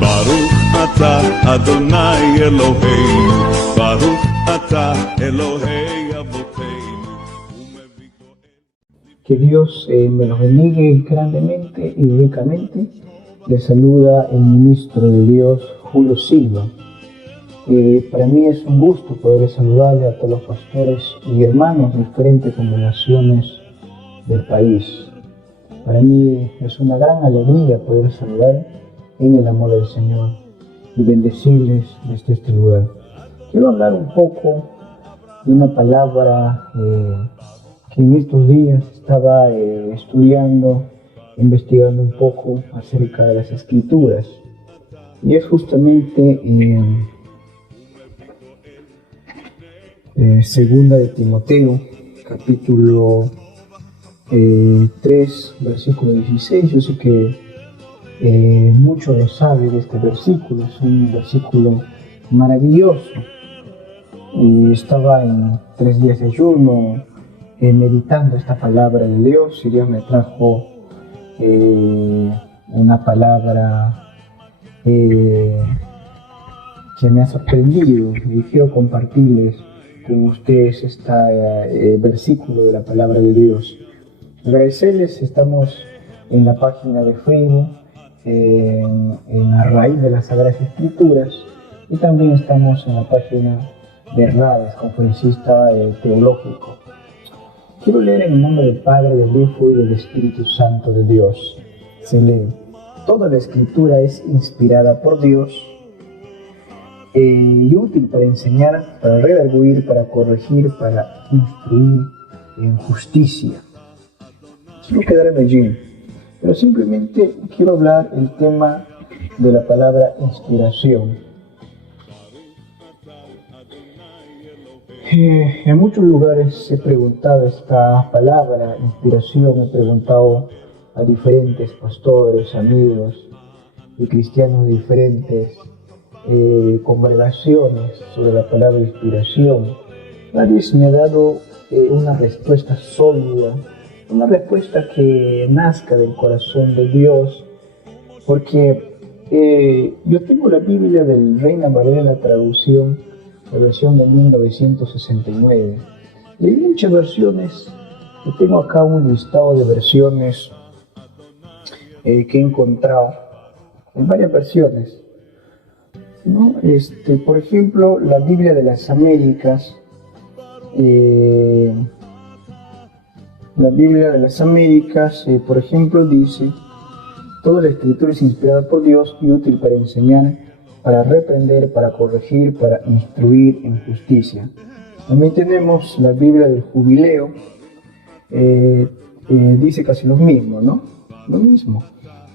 Baruch atah Adonai Eloheinu, Baruch atah Elohei Avoteinu. Que Dios me los bendiga grandemente y ricamente. Les saluda el ministro de Dios, Julio Silva. Para mí es un gusto poder saludarle a todos los pastores y hermanos de diferentes congregaciones del país. Para mí es una gran alegría poder saludar en el amor del Señor y bendecirles desde este lugar. Quiero hablar un poco de una palabra que en estos días estaba estudiando, investigando un poco acerca de las Escrituras. Y es justamente segunda de Timoteo, capítulo 3, versículo 16. Yo sé que muchos lo saben de este versículo, es un versículo maravilloso. Estaba en 3 días de ayuno, meditando esta palabra de Dios, y Dios me trajo una palabra que me ha sorprendido y quiero compartirles con ustedes este versículo de la palabra de Dios. Agradecerles, estamos en la página de Facebook, en la raíz de las Sagradas Escrituras, y también estamos en la página de Rades, conferencista teológico. Quiero leer en el nombre del Padre, del Hijo y del Espíritu Santo de Dios. Se lee: toda la Escritura es inspirada por Dios y útil para enseñar, para redarguir, para corregir, para instruir en justicia. Quiero quedarme allí, pero simplemente quiero hablar el tema de la palabra inspiración. En muchos lugares he preguntado esta palabra, inspiración, he preguntado a diferentes pastores, amigos y cristianos de diferentes congregaciones sobre la palabra inspiración. Nadie me ha dado una respuesta sólida, una respuesta que nazca del corazón de Dios, porque yo tengo la Biblia del Reina Valera, la traducción, la versión de 1969. Leí muchas versiones y tengo acá un listado de versiones que he encontrado en varias versiones, ¿no? Por ejemplo, la Biblia de las Américas, por ejemplo, dice: toda la Escritura es inspirada por Dios y útil para enseñar, para reprender, para corregir, para instruir en justicia. También tenemos la Biblia del Jubileo, dice casi lo mismo, ¿no? Lo mismo.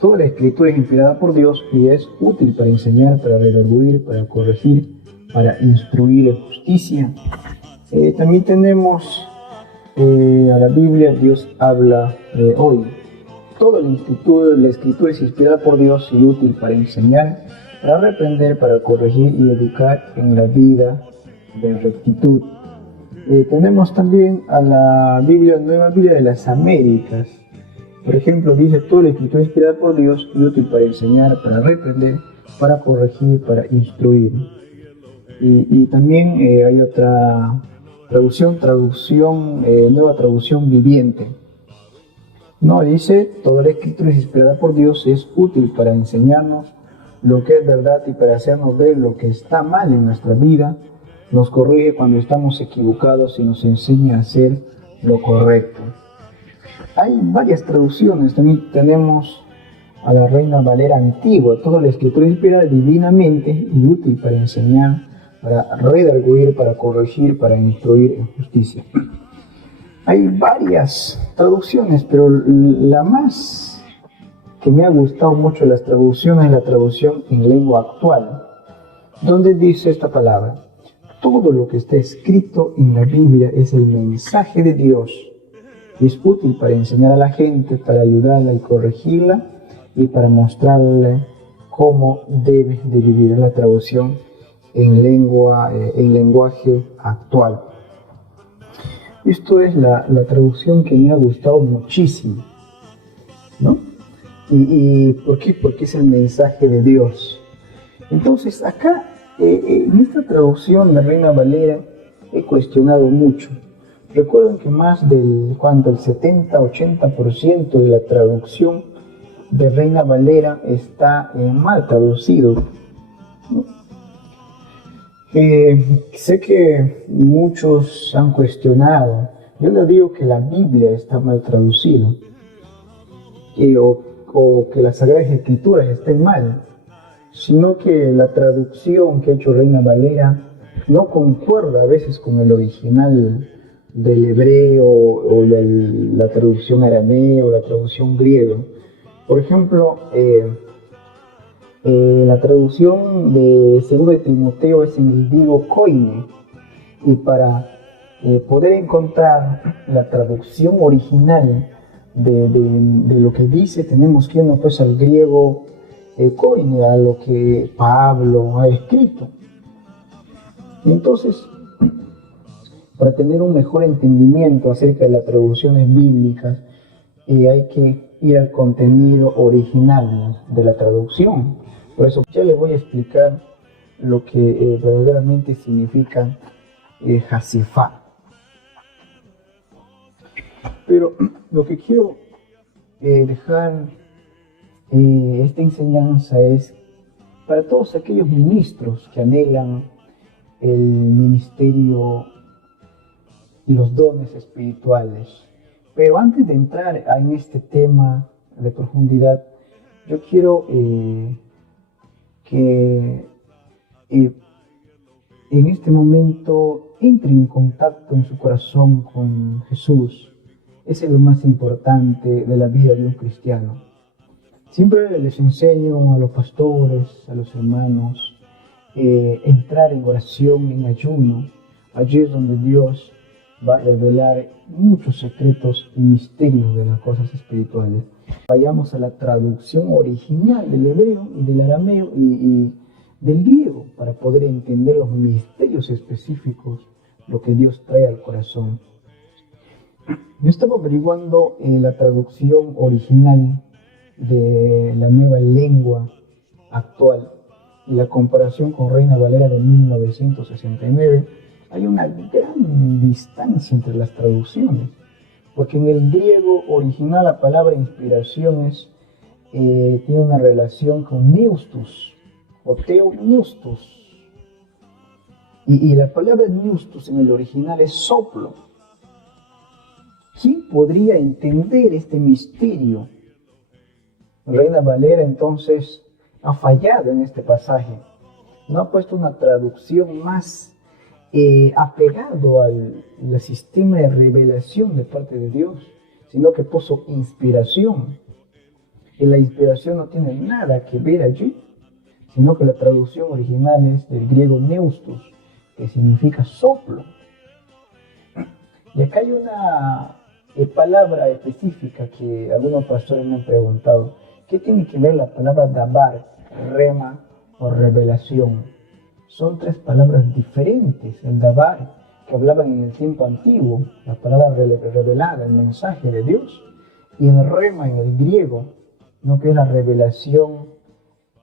Toda la Escritura es inspirada por Dios y es útil para enseñar, para redarguir, para corregir, para instruir en justicia. También tenemos a la Biblia Dios habla hoy. Toda la Escritura es inspirada por Dios y útil para enseñar, para reprender, para corregir y educar en la vida de rectitud. Tenemos también a la Nueva Biblia de las Américas. Por ejemplo, dice: toda la Escritura es inspirada por Dios y útil para enseñar, para reprender, para corregir, para instruir. Y también hay otra traducción, nueva traducción viviente. No, dice: toda la Escritura es inspirada por Dios, es útil para enseñarnos lo que es verdad y para hacernos ver lo que está mal en nuestra vida, nos corrige cuando estamos equivocados y nos enseña a hacer lo correcto. Hay varias traducciones. También tenemos a la Reina Valera antigua: toda la Escritura es inspirada divinamente y útil para enseñar, para redarguir, para corregir, para instruir en justicia. Hay varias traducciones, pero la más que me ha gustado mucho de las traducciones es la traducción en lengua actual, donde dice esta palabra: todo lo que está escrito en la Biblia es el mensaje de Dios y es útil para enseñar a la gente, para ayudarla y corregirla y para mostrarle cómo debe de vivir. La traducción en lenguaje actual. Esto es la traducción que me ha gustado muchísimo, ¿no? ¿Y por qué? Porque es el mensaje de Dios. Entonces acá, en esta traducción de Reina Valera, he cuestionado mucho. Recuerden que más del, el 70-80% de la traducción de Reina Valera está mal traducido, ¿no? Sé que muchos han cuestionado. Yo les digo que la Biblia está mal traducida, o que las Sagradas Escrituras estén mal, sino que la traducción que ha hecho Reina Valera no concuerda a veces con el original del hebreo o de la traducción aramea o la traducción griega. Por ejemplo, la traducción de 2 de Timoteo es en el griego koine, y para poder encontrar la traducción original de lo que dice, tenemos que irnos pues al griego koine, a lo que Pablo ha escrito. Entonces, para tener un mejor entendimiento acerca de las traducciones bíblicas, hay que ir al contenido original de la traducción. Por eso ya les voy a explicar lo que verdaderamente significa Hasifá. Pero lo que quiero dejar esta enseñanza es para todos aquellos ministros que anhelan el ministerio y los dones espirituales. Pero antes de entrar en este tema de profundidad, yo quiero que en este momento entre en contacto en su corazón con Jesús. Ese es lo más importante de la vida de un cristiano. Siempre les enseño a los pastores, a los hermanos, entrar en oración, en ayuno. Allí es donde Dios va a revelar muchos secretos y misterios de las cosas espirituales. Vayamos a la traducción original del hebreo y del arameo y del griego para poder entender los misterios específicos, lo que Dios trae al corazón. Yo estaba averiguando la traducción original de la Nueva Lengua Actual y la comparación con Reina Valera de 1969. Hay una gran distancia entre las traducciones, porque en el griego original la palabra inspiración tiene una relación con neustus o theopneustos, y la palabra neustus en el original es soplo. ¿Quién podría entender este misterio? Reina Valera entonces ha fallado en este pasaje, no ha puesto una traducción más apegado al sistema de revelación de parte de Dios, sino que puso inspiración. Y la inspiración no tiene nada que ver allí, sino que la traducción original es del griego neustos, que significa soplo. Y acá hay una palabra específica que algunos pastores me han preguntado. ¿Qué tiene que ver la palabra dabar, rema o revelación? Son tres palabras diferentes. El dabar, que hablaban en el tiempo antiguo, la palabra revelada, el mensaje de Dios, y el rema en el griego, ¿no? Que es la revelación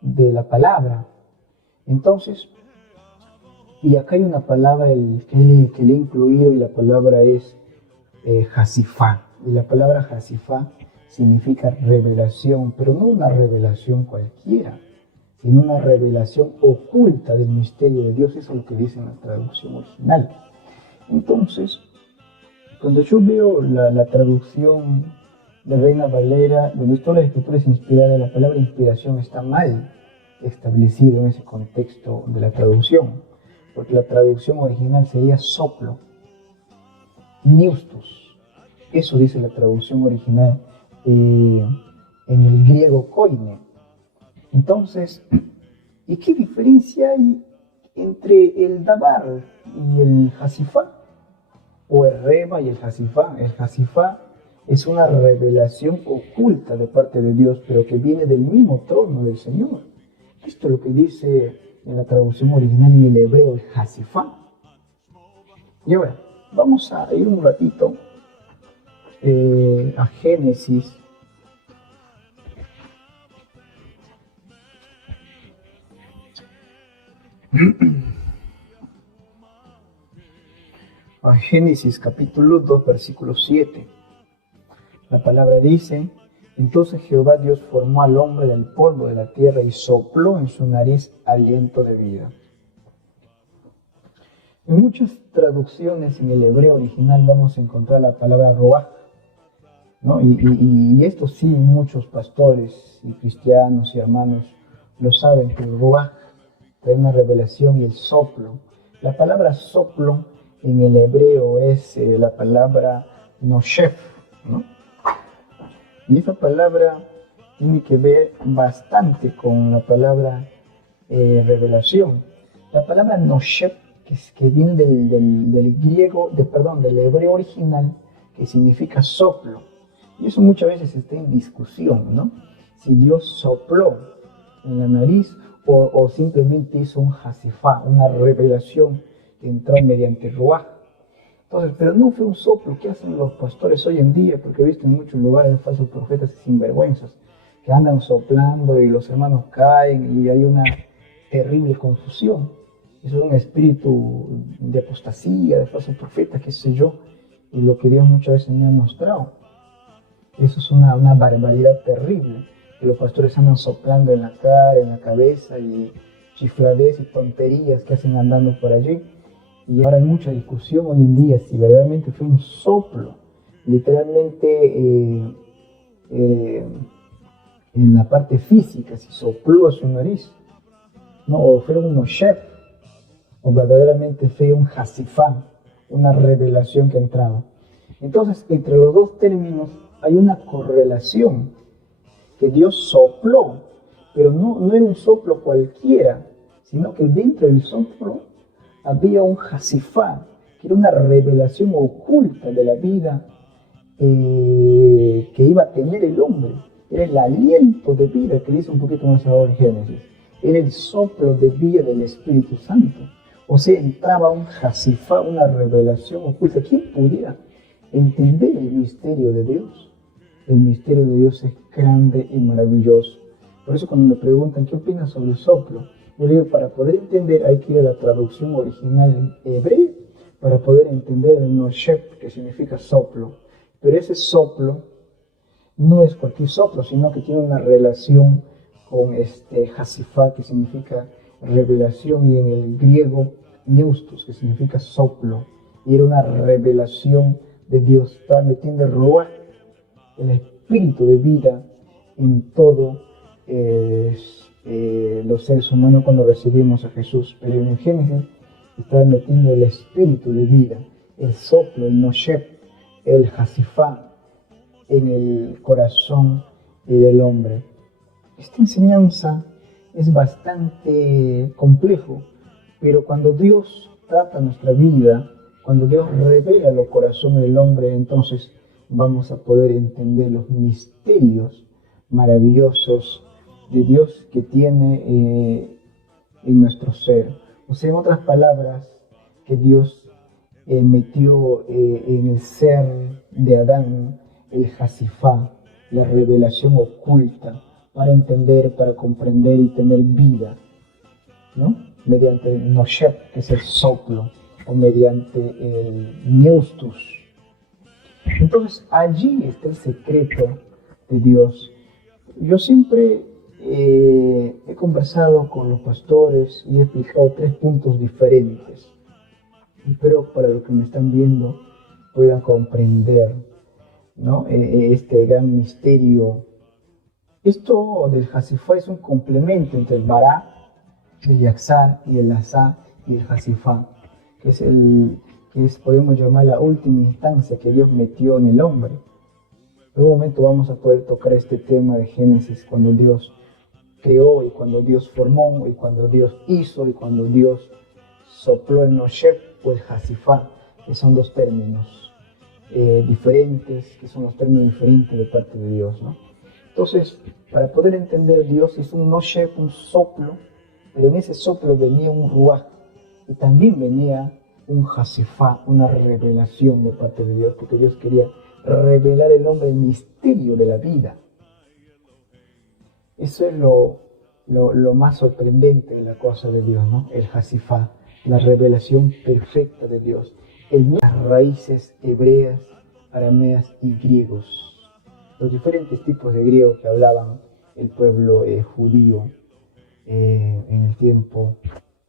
de la palabra. Entonces, y acá hay una palabra que le he incluido, y la palabra es Hasifá. Y la palabra Hasifá significa revelación, pero no una revelación cualquiera, sino una revelación oculta del misterio de Dios. Eso es lo que dice en la traducción original. Entonces, cuando yo veo la traducción de Reina Valera, donde todas las escrituras inspiradas, la palabra inspiración está mal establecida en ese contexto de la traducción, porque la traducción original sería soplo, neustos. Eso dice la traducción original en el griego koine. Entonces, ¿y qué diferencia hay entre el dabar y el hasifá? O el rema y el hasifá. El hasifá es una revelación oculta de parte de Dios, pero que viene del mismo trono del Señor. Esto es lo que dice en la traducción original en el hebreo, el hasifá. Y ahora, vamos a ir un ratito a Génesis A Génesis capítulo 2, versículo 7. La palabra dice: entonces Jehová Dios formó al hombre del polvo de la tierra y sopló en su nariz aliento de vida. En muchas traducciones en el hebreo original vamos a encontrar la palabra ruaj, ¿no? Y esto sí, muchos pastores y cristianos y hermanos lo saben, que el ruaj trae una revelación y el soplo. La palabra soplo en el hebreo es la palabra noshef, ¿no? Y esa palabra tiene que ver bastante con la palabra revelación. La palabra noshef, que viene del griego, del hebreo original, que significa soplo. Y eso muchas veces está en discusión, ¿no? Si Dios sopló en la nariz o simplemente hizo un hasifá, una revelación que entró mediante ruaj. Entonces, pero no fue un soplo. ¿Qué hacen los pastores hoy en día? Porque he visto en muchos lugares falsos profetas y sinvergüenzas que andan soplando y los hermanos caen y hay una terrible confusión. Eso es un espíritu de apostasía, de falsos profetas, qué sé yo, y lo que Dios muchas veces me ha mostrado. Eso es una barbaridad terrible, que los pastores andan soplando en la cara, en la cabeza, y chifladez y tonterías que hacen andando por allí. Y ahora hay mucha discusión hoy en día si verdaderamente fue un soplo, literalmente en la parte física, si sopló a su nariz, ¿no? O fue un noshef, o verdaderamente fue un hasifá, una revelación que entraba. Entonces, entre los dos términos hay una correlación, que Dios sopló, pero no era un soplo cualquiera, sino que dentro del soplo había un hasifá, que era una revelación oculta de la vida que iba a tener el hombre. Era el aliento de vida, que dice un poquito más ahora en Génesis. Era el soplo de vida del Espíritu Santo. O sea, entraba un hasifá, una revelación oculta. ¿Quién pudiera entender el misterio de Dios? El misterio de Dios es grande y maravilloso. Por eso cuando me preguntan, ¿qué opinas sobre el soplo? Yo digo, para poder entender hay que ir a la traducción original en hebreo, para poder entender el noshef, que significa soplo. Pero ese soplo no es cualquier soplo, sino que tiene una relación con hasifá, que significa revelación, y en el griego neustos, que significa soplo. Y era una revelación de Dios. Estaba metiendo el ruaj, el espíritu de vida, en todo los seres humanos cuando recibimos a Jesús. Pero en el Génesis está metiendo el espíritu de vida, el soplo, el noshef, el hasifá en el corazón del hombre. Esta enseñanza es bastante complejo, pero cuando Dios trata nuestra vida, cuando Dios revela los corazones del hombre, entonces vamos a poder entender los misterios maravillosos de Dios que tiene en nuestro ser. O sea, en otras palabras, que Dios metió en el ser de Adán el hasifá, la revelación oculta, para entender, para comprender y tener vida, ¿no? Mediante el noshef, que es el soplo, o mediante el neustus. Entonces, allí está el secreto de Dios. Yo siempre he conversado con los pastores y he explicado 3 puntos diferentes. Espero para los que me están viendo puedan comprender, ¿no? Este gran misterio. Esto del hasifá es un complemento entre el bará, el yaxar y el asá y el hasifá, que podemos llamar la última instancia que Dios metió en el hombre. En un momento vamos a poder tocar este tema de Génesis, cuando Dios creó y cuando Dios formó y cuando Dios hizo y cuando Dios sopló el noshef o el hasifá, que son 2 términos diferentes, que son los términos diferentes de parte de Dios, ¿no? Entonces, para poder entender, Dios hizo un noshef, un soplo, pero en ese soplo venía un ruaj y también venía un hasifá, una revelación de parte de Dios, porque Dios quería revelar al hombre el misterio de la vida. Eso es lo lo más sorprendente de la cosa de Dios, ¿no? El Hasifá, la revelación perfecta de Dios, las raíces hebreas, arameas y griegos, los diferentes tipos de griego que hablaban el pueblo judío en el tiempo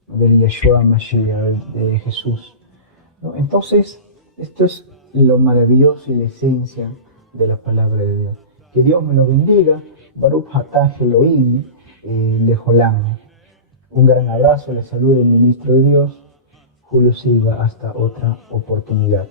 del Yeshua Mashiach, de Jesús, ¿no? Entonces, esto es lo maravilloso y la esencia de la palabra de Dios. Que Dios me lo bendiga. Baruch atah Elohim lejolam. Un gran abrazo, le saluda el ministro de Dios, Julio Silva, hasta otra oportunidad.